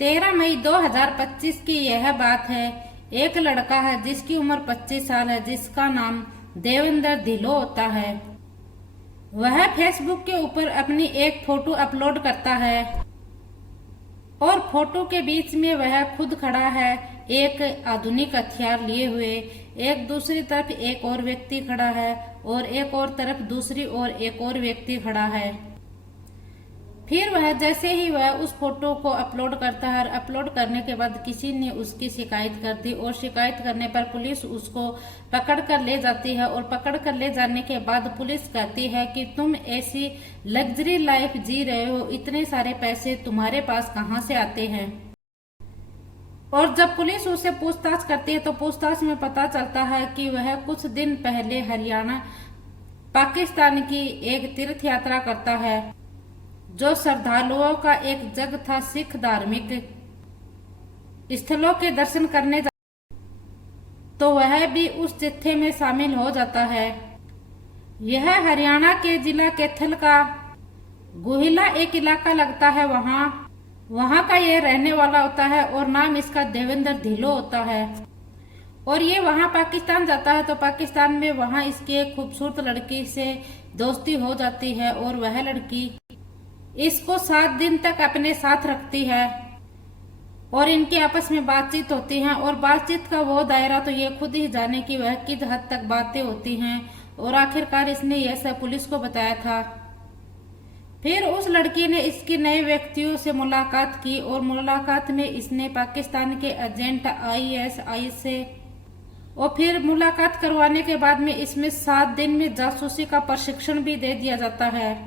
13 मई 2025 की यह बात है। एक लड़का है जिसकी उम्र 25 साल है, जिसका नाम देवेंद्र धिल्लो होता है। वह फेसबुक के ऊपर अपनी एक फोटो अपलोड करता है और फोटो के बीच में वह खुद खड़ा है, एक आधुनिक हथियार लिए हुए। एक दूसरी तरफ एक और व्यक्ति खड़ा है और एक और तरफ दूसरी ओर एक और व्यक्ति खड़ा है। फिर वह जैसे ही वह उस फोटो को अपलोड करता है और अपलोड करने के बाद किसी ने उसकी शिकायत कर दी और शिकायत करने पर पुलिस उसको पकड़ कर ले जाती है। और पकड़ कर ले जाने के बाद पुलिस कहती है कि तुम ऐसी लग्जरी लाइफ जी रहे हो, इतने सारे पैसे तुम्हारे पास कहाँ से आते हैं। और जब पुलिस उससे पूछताछ करती है तो पूछताछ में पता चलता है कि वह कुछ दिन पहले हरियाणा पाकिस्तान की एक तीर्थ यात्रा करता है, जो श्रद्धालुओं का एक जग था। सिख धार्मिक स्थलों के दर्शन करने तो वह भी उस जत्थे में शामिल हो जाता है। यह हरियाणा के जिला कैथल का गुहिला एक इलाका लगता है। वहाँ का ये रहने वाला होता है और नाम इसका देवेंद्र धिल्लो होता है। और ये वहाँ पाकिस्तान जाता है तो पाकिस्तान में वहाँ इसकी एक खूबसूरत लड़की से दोस्ती हो जाती है और वह लड़की इसको 7 दिन तक अपने साथ रखती है और इनके आपस में बातचीत होती है। और बातचीत का वो दायरा तो ये खुद ही जाने की वह किस हद तक बातें होती हैं। और आखिरकार इसने यह सब पुलिस को बताया था। फिर उस लड़की ने इसकी नए व्यक्तियों से मुलाकात की और मुलाकात में इसने पाकिस्तान के एजेंट ISI से और फिर मुलाकात करवाने के बाद में इसमें 7 दिन में जासूसी का प्रशिक्षण भी दे दिया जाता है।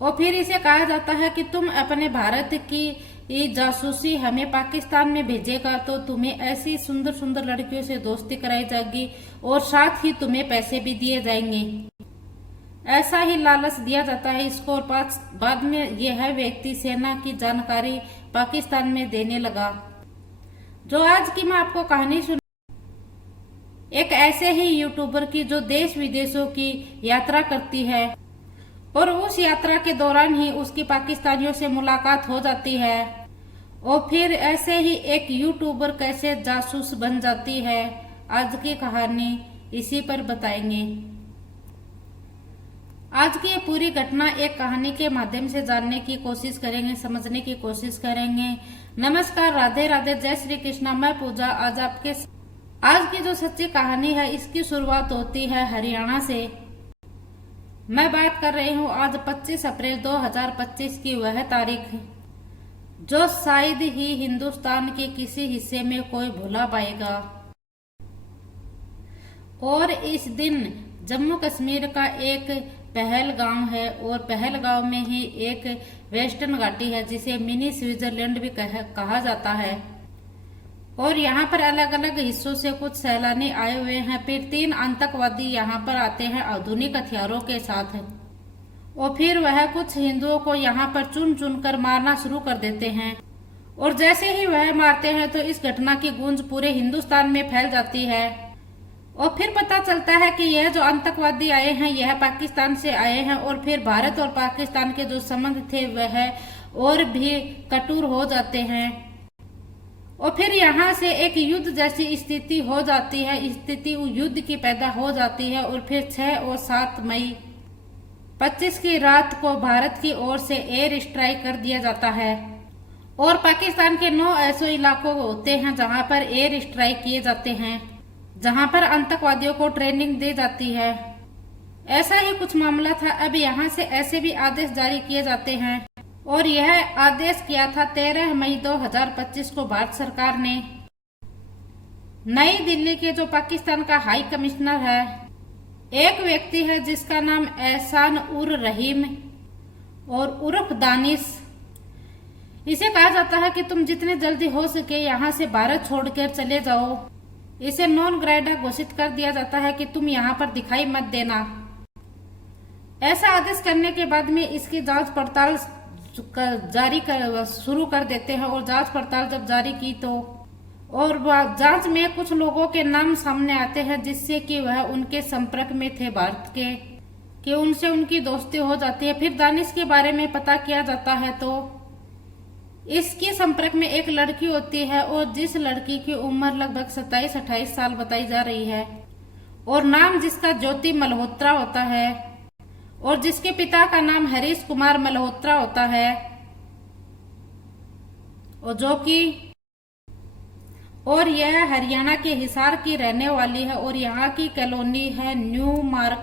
और फिर इसे कहा जाता है कि तुम अपने भारत की जासूसी हमें पाकिस्तान में भेजेगा तो तुम्हें ऐसी सुंदर सुंदर लड़कियों से दोस्ती कराई जाएगी और साथ ही तुम्हें पैसे भी दिए जाएंगे। ऐसा ही लालच दिया जाता है इसको। और बाद में यह व्यक्ति सेना की जानकारी पाकिस्तान में देने लगा। जो आज की मैं आपको कहानी सुन एक ऐसे ही यूट्यूबर की जो देश विदेशों की यात्रा करती है और उस यात्रा के दौरान ही उसकी पाकिस्तानियों से मुलाकात हो जाती है। और फिर ऐसे ही एक यूट्यूबर कैसे जासूस बन जाती है, आज की कहानी इसी पर बताएंगे। आज की ये पूरी घटना एक कहानी के माध्यम से जानने की कोशिश करेंगे, समझने की कोशिश करेंगे। नमस्कार, राधे राधे, जय श्री कृष्णा। मैं पूजा आज की जो सच्ची कहानी है इसकी शुरुआत होती है हरियाणा से। मैं बात कर रही हूँ आज 25 अप्रैल 2025 की वह तारीख जो शायद ही हिंदुस्तान के किसी हिस्से में कोई भुला पाएगा। और इस दिन जम्मू कश्मीर का एक पहलगाम है और पहलगाम में ही एक वेस्टर्न घाटी है जिसे मिनी स्विट्जरलैंड भी कहा जाता है। और यहाँ पर अलग अलग हिस्सों से कुछ सैलानी आए हुए हैं। फिर 3 आतंकवादी यहाँ पर आते हैं आधुनिक हथियारों के साथ और फिर वह कुछ हिंदुओं को यहाँ पर चुन चुन कर मारना शुरू कर देते हैं। और जैसे ही वह मारते हैं तो इस घटना की गूंज पूरे हिंदुस्तान में फैल जाती है। और फिर पता चलता है कि यह जो आतंकवादी आए हैं यह पाकिस्तान से आए हैं। और फिर भारत और पाकिस्तान के जो संबंध थे वह और भी कठोर हो जाते हैं। और फिर यहाँ से एक युद्ध जैसी स्थिति हो जाती है, स्थिति युद्ध की पैदा हो जाती है। और फिर 6 और 7 मई 25 की रात को भारत की ओर से एयर स्ट्राइक कर दिया जाता है। और पाकिस्तान के 9 ऐसे इलाकों होते हैं जहां पर एयर स्ट्राइक किए जाते हैं, जहां पर आतंकवादियों को ट्रेनिंग दी जाती है। ऐसा ही कुछ मामला था। अब यहाँ से ऐसे भी आदेश जारी किए जाते हैं और यह आदेश किया था 13 मई 2025 को भारत सरकार ने। नई दिल्ली के जो पाकिस्तान का हाई कमिश्नर है, एक व्यक्ति है जिसका नाम एहसान उर रहीम और उर्फ दानिश। इसे कहा जाता है कि तुम जितने जल्दी हो सके यहाँ से भारत छोड़कर चले जाओ। इसे नॉन ग्रेडा घोषित कर दिया जाता है कि तुम यहाँ पर दिखाई मत देना। ऐसा आदेश करने के बाद में इसकी जांच पड़ताल शुरू कर देते हैं। और जांच पड़ताल जब जारी की तो और जांच में कुछ लोगों के नाम सामने आते हैं जिससे कि वह उनके संपर्क में थे भारत के, कि उनसे उनकी दोस्ती हो जाती है। फिर दानिश के बारे में पता किया जाता है तो इसके संपर्क में एक लड़की होती है और जिस लड़की की उम्र लगभग 27-28 साल बताई जा रही है और नाम जिसका ज्योति मल्होत्रा होता है और जिसके पिता का नाम हरीश कुमार मल्होत्रा होता है और यह हरियाणा के हिसार की रहने वाली है और यहाँ की कॉलोनी है न्यू मार्ग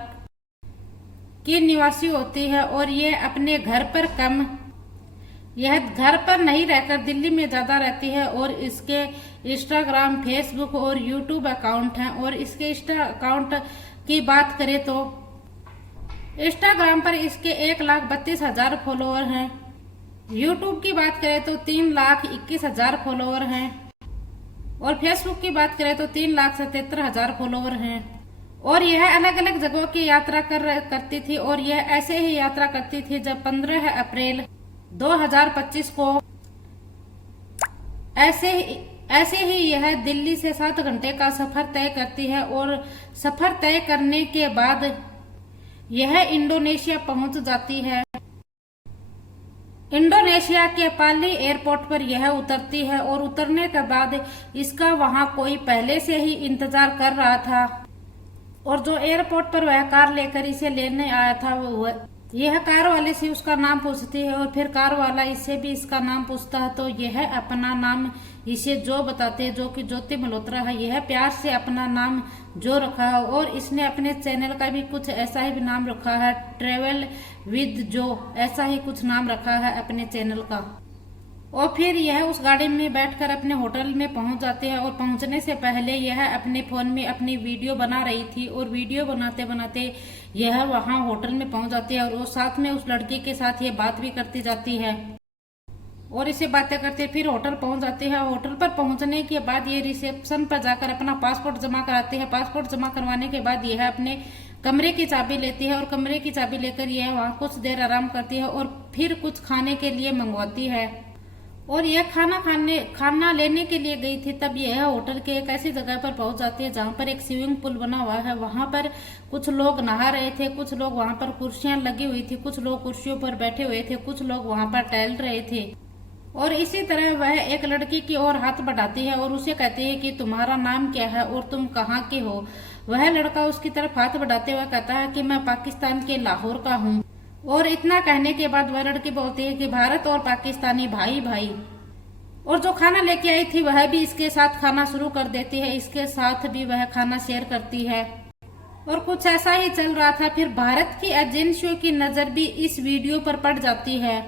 की निवासी होती है और यह अपने यह घर पर नहीं रहकर दिल्ली में ज्यादा रहती है और इसके इंस्टाग्राम, फेसबुक और यूट्यूब अकाउंट हैं। और इसके इंस्टा अकाउंट की बात करें तो इंस्टाग्राम पर इसके 1,32,000 फॉलोअर हैं। यूट्यूब की बात करें तो 3,21,000 फॉलोअर हैं और फेसबुक की बात करें तो 3,77,000 फॉलोअर हैं। और यह अलग अलग जगहों की यात्रा करती थी और यह ऐसे ही यात्रा करती थी जब 15 अप्रैल 2025 को ऐसे ही यह दिल्ली से 7 घंटे का सफर तय करती है और सफर तय करने के बाद यह इंडोनेशिया पहुंच जाती है। इंडोनेशिया के पाली एयरपोर्ट पर यह उतरती है और उतरने के बाद इसका वहां कोई पहले से ही इंतजार कर रहा था और जो एयरपोर्ट पर वह कार लेकर इसे लेने आया था यह कार वाले से उसका नाम पूछती है और फिर कार वाला इससे भी इसका नाम पूछता है। तो यह अपना नाम इसे जो बताते हैं, जो कि ज्योति मल्होत्रा है, यह प्यार से अपना नाम जो रखा है और इसने अपने चैनल का भी कुछ ऐसा ही नाम रखा है, ट्रेवल विद जो, ऐसा ही कुछ नाम रखा है अपने चैनल का। और फिर यह उस गाड़ी में बैठकर अपने होटल में पहुंच जाते हैं और पहुंचने से पहले यह अपने फोन में अपनी वीडियो बना रही थी और वीडियो बनाते बनाते यह वहां होटल में पहुंच जाती है और वो साथ में उस लड़की के साथ ये बात भी करती जाती है और इसे बातें करते फिर होटल पहुंच जाते हैं। होटल पर पहुंचने के बाद ये रिसेप्शन पर जाकर अपना पासपोर्ट जमा कराते हैं। पासपोर्ट जमा करवाने के बाद यह अपने कमरे की चाबी लेती है और कमरे की चाबी लेकर यह वहां कुछ देर आराम करती है और फिर कुछ खाने के लिए मंगवाती है। और यह खाना लेने के लिए गई थी तब यह होटल के एक ऐसी जगह पर पहुंच जाती है जहां पर एक स्विमिंग पूल बना हुआ है। वहां पर कुछ लोग नहा रहे थे, कुछ लोग वहां पर कुर्सियां लगी हुई थी, कुछ लोग कुर्सियों पर बैठे हुए थे, कुछ लोग वहां पर टहल रहे थे। और इसी तरह वह एक लड़की की ओर हाथ बढ़ाती है और उसे कहती है कि तुम्हारा नाम क्या है और तुम कहाँ के हो। वह लड़का उसकी तरफ हाथ बढ़ाते हुए कहता है कि मैं पाकिस्तान के लाहौर का हूँ। और इतना कहने के बाद वह लड़की बोलती है कि भारत और पाकिस्तानी भाई भाई। और जो खाना लेके आई थी वह भी इसके साथ खाना शुरू कर देती है, इसके साथ भी वह खाना शेयर करती है। और कुछ ऐसा ही चल रहा था। फिर भारत की एजेंसियों की नजर भी इस वीडियो पर पड़ जाती है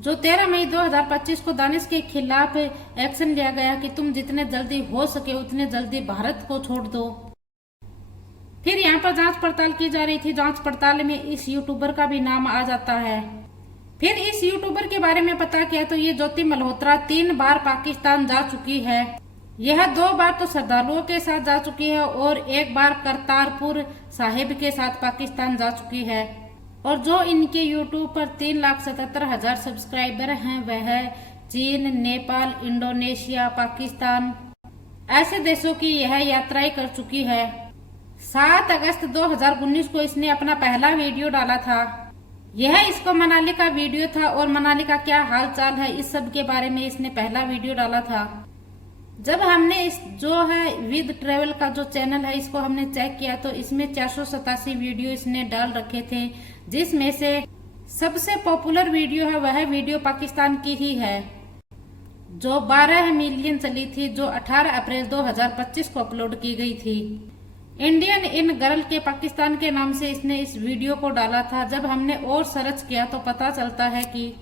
जो 13 मई 2025 को दानिश के खिलाफ एक्शन लिया गया कि तुम जितने जल्दी हो सके उतने जल्दी भारत को छोड़ दो। फिर यहाँ पर जांच पड़ताल की जा रही थी। जांच पड़ताल में इस यूट्यूबर का भी नाम आ जाता है। फिर इस यूट्यूबर के बारे में पता किया तो ये ज्योति मल्होत्रा 3 बार पाकिस्तान जा चुकी है। यह 2 बार तो श्रद्धालुओं के साथ जा चुकी है और 1 बार करतारपुर साहिब के साथ पाकिस्तान जा चुकी है। और जो इनके यूट्यूब पर 3,77,000 सब्सक्राइबर हैं वह चीन, नेपाल, इंडोनेशिया, पाकिस्तान ऐसे देशों की यह यात्राएं कर चुकी है। 7 अगस्त 2019 को इसने अपना पहला वीडियो डाला था। यह इसको मनाली का वीडियो था और मनाली का क्या हाल चाल है इस सब के बारे में इसने पहला वीडियो डाला था। जब हमने इस जो है विद ट्रेवल का जो चैनल है इसको हमने चेक किया तो इसमें 487 वीडियो इसने डाल रखे थे, जिसमें से सबसे पॉपुलर वीडियो है वह वीडियो पाकिस्तान की ही है जो 12 मिलियन चली थी, जो 18 अप्रैल 2025 को अपलोड की गई थी। इंडियन इन गर्ल के पाकिस्तान के नाम से इसने इस वीडियो को डाला था। जब हमने और सर्च किया तो पता चलता है कि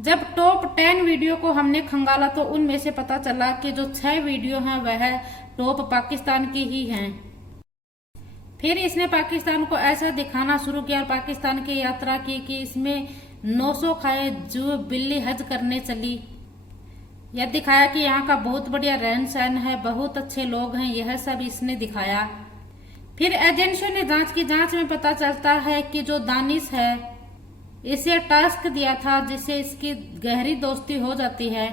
जब टॉप 10 वीडियो को हमने खंगाला तो उनमें से पता चला कि जो 6 वीडियो हैं वह टॉप पाकिस्तान की ही हैं। फिर इसने पाकिस्तान को ऐसा दिखाना शुरू किया और पाकिस्तान की यात्रा की कि इसमें 900 खाए जो बिल्ली हज करने चली। यह दिखाया कि यहाँ का बहुत बढ़िया रहन सहन है, बहुत अच्छे लोग हैं, यह सब इसने दिखाया। फिर एजेंसियों ने जांच में पता चलता है कि जो दानिश है इसे टास्क दिया था जिससे इसकी गहरी दोस्ती हो जाती है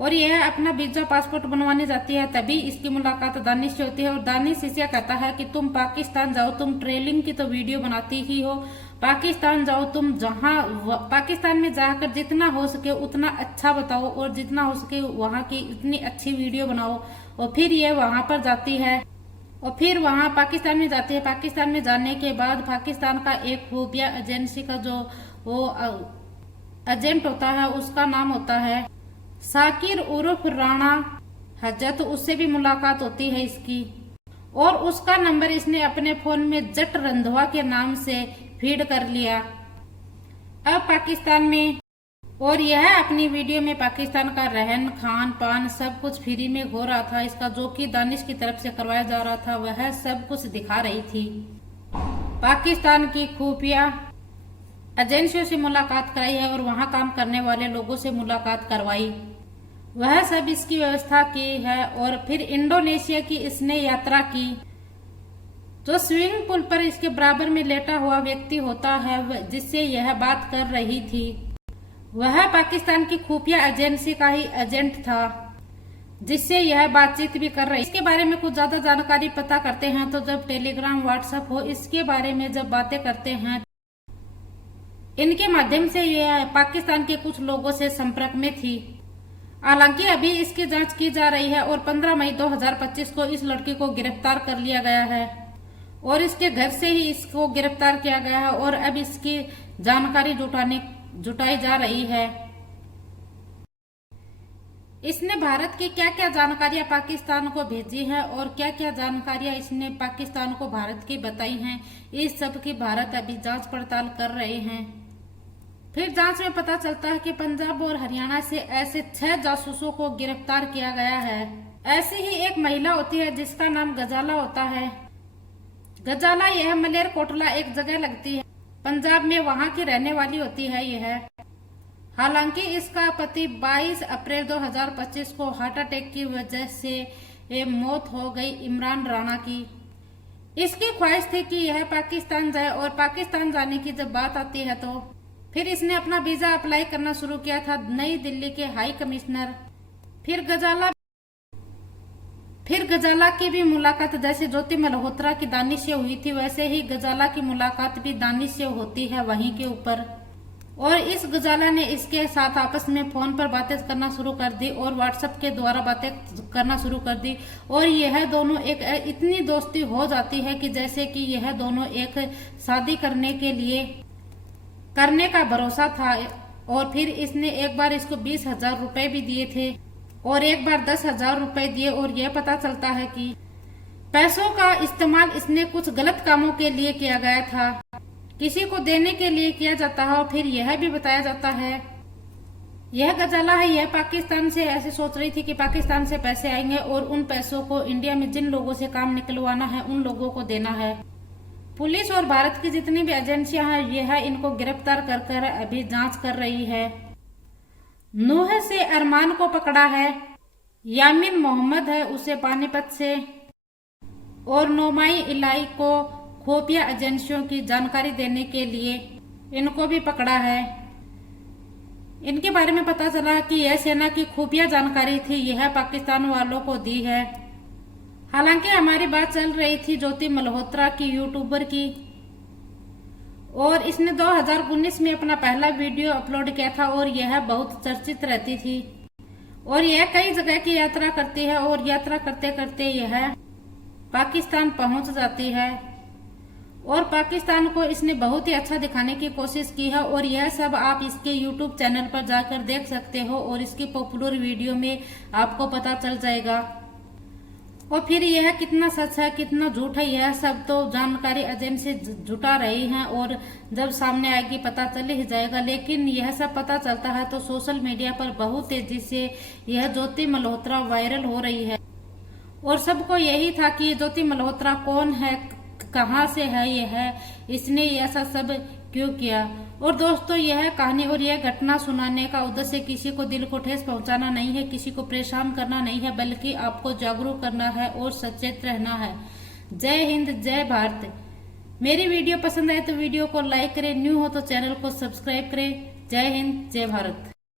और यह अपना वीजा पासपोर्ट बनवाने जाती है, तभी इसकी मुलाकात दानिश से होती है। और दानिश इसे कहता है कि तुम पाकिस्तान जाओ, तुम ट्रेलिंग की तो वीडियो बनाती ही हो, पाकिस्तान जाओ, तुम पाकिस्तान में जाकर जितना हो सके उतना अच्छा बताओ और जितना हो सके वहाँ की इतनी अच्छी वीडियो बनाओ। और फिर ये वहां पर जाती है और फिर वहां पाकिस्तान में जाती है। पाकिस्तान में जाने के बाद पाकिस्तान का एक खुफिया एजेंसी का जो वो एजेंट होता है उसका नाम होता है साकिर उर्फ राणा हजरत, तो उससे भी मुलाकात होती है इसकी। और उसका नंबर इसने अपने फोन में जट रंधवा के नाम से फीड कर लिया। अब पाकिस्तान में और यह अपनी वीडियो में पाकिस्तान का रहन खान पान सब कुछ फ्री में हो रहा था इसका, जो कि दानिश की तरफ से करवाया जा रहा था, वह सब कुछ दिखा रही थी। पाकिस्तान की खुफिया एजेंसियों से मुलाकात कराई है और वहां काम करने वाले लोगों से मुलाकात करवाई, वह सब इसकी व्यवस्था की है। और फिर इंडोनेशिया की इसने यात्रा की। जो स्विमिंग पूल पर इसके बराबर में लेटा हुआ व्यक्ति होता है जिससे यह बात कर रही थी, वह पाकिस्तान की खुफिया एजेंसी का ही एजेंट था जिससे यह बातचीत भी कर रही। इसके बारे में कुछ ज्यादा जानकारी पता करते हैं तो जब टेलीग्राम व्हाट्सएप हो इसके बारे में जब बातें करते हैं, इनके माध्यम से यह पाकिस्तान के कुछ लोगों से संपर्क में थी। हालांकि अभी इसकी जांच की जा रही है और 15 मई 2025 को इस लड़की को गिरफ्तार कर लिया गया है और इसके घर से ही इसको गिरफ्तार किया गया है और अब इसकी जानकारी जुटाई जा रही है। इसने भारत की क्या क्या जानकारियां पाकिस्तान को भेजी हैं और क्या क्या जानकारियां इसने पाकिस्तान को भारत की बताई हैं, इस सब की भारत अभी जांच पड़ताल कर रहे हैं। फिर जांच में पता चलता है कि पंजाब और हरियाणा से ऐसे 6 जासूसों को गिरफ्तार किया गया है। ऐसी ही एक महिला होती है जिसका नाम गजाला होता है। गजाला यह मलेरकोटला एक जगह लगती है पंजाब में, वहां की रहने वाली होती है यह। हालांकि इसका पति 22 अप्रैल 2025 को हार्ट अटैक की वजह से मौत हो गई इमरान राणा की। इसकी ख्वाहिश थी कि यह पाकिस्तान जाए और पाकिस्तान जाने की जब बात आती है तो फिर इसने अपना वीजा अप्लाई करना शुरू किया था नई दिल्ली के हाई कमिश्नर। फिर गजाला की भी मुलाकात जैसे ज्योति मल्होत्रा की दानिश से हुई थी वैसे ही गजाला की मुलाकात भी दानिश से होती है वहीं के ऊपर। और इस गजाला ने इसके साथ आपस में फोन पर बातें करना शुरू कर दी और व्हाट्सएप के द्वारा बातें करना शुरू कर दी और यह दोनों एक इतनी दोस्ती हो जाती है कि जैसे कि यह दोनों एक शादी करने का भरोसा था। और फिर इसने एक बार इसको 20,000 रुपए भी दिए थे और एक बार 10,000 रुपए दिए। और यह पता चलता है कि पैसों का इस्तेमाल इसने कुछ गलत कामों के लिए किया गया था, किसी को देने के लिए किया जाता है। और फिर यह भी बताया जाता है, यह गजाला है, यह पाकिस्तान से ऐसे सोच रही थी कि पाकिस्तान से पैसे आएंगे और उन पैसों को इंडिया में जिन लोगों से काम निकलवाना है उन लोगों को देना है। पुलिस और भारत की जितनी भी एजेंसियां हैं यह इनको गिरफ्तार कर अभी जांच कर रही है। नूह से अरमान को पकड़ा है, यामिन मोहम्मद है उसे पानीपत से, और नोमाई इलाई को खुफिया एजेंसियों की जानकारी देने के लिए इनको भी पकड़ा है। इनके बारे में पता चला कि यह सेना की खुफिया जानकारी थी, यह पाकिस्तान वालों को दी है। हालांकि हमारी बात चल रही थी ज्योति मल्होत्रा की, यूट्यूबर की, और इसने 2019 में अपना पहला वीडियो अपलोड किया था और यह बहुत चर्चित रहती थी और यह कई जगह की यात्रा करती है और यात्रा करते करते यह पाकिस्तान पहुंच जाती है और पाकिस्तान को इसने बहुत ही अच्छा दिखाने की कोशिश की है। और यह सब आप इसके YouTube चैनल पर जाकर देख सकते हो और इसकी पॉपुलर वीडियो में आपको पता चल जाएगा। और फिर यह कितना सच है कितना झूठ है यह सब तो जानकारी एजेंसी जुटा रही हैं और जब सामने आएगी पता चल ही जाएगा। लेकिन यह सब पता चलता है तो सोशल मीडिया पर बहुत तेजी से यह ज्योति मल्होत्रा वायरल हो रही है और सबको यही था कि ज्योति मल्होत्रा कौन है, कहाँ से है यह, इसने ऐसा सब क्यों किया। और दोस्तों यह कहानी और यह घटना सुनाने का उद्देश्य किसी को दिल को ठेस पहुंचाना नहीं है, किसी को परेशान करना नहीं है, बल्कि आपको जागरूक करना है और सचेत रहना है। जय हिंद, जय भारत। मेरी वीडियो पसंद आए तो वीडियो को लाइक करें, न्यू हो तो चैनल को सब्सक्राइब करें। जय हिंद, जय भारत।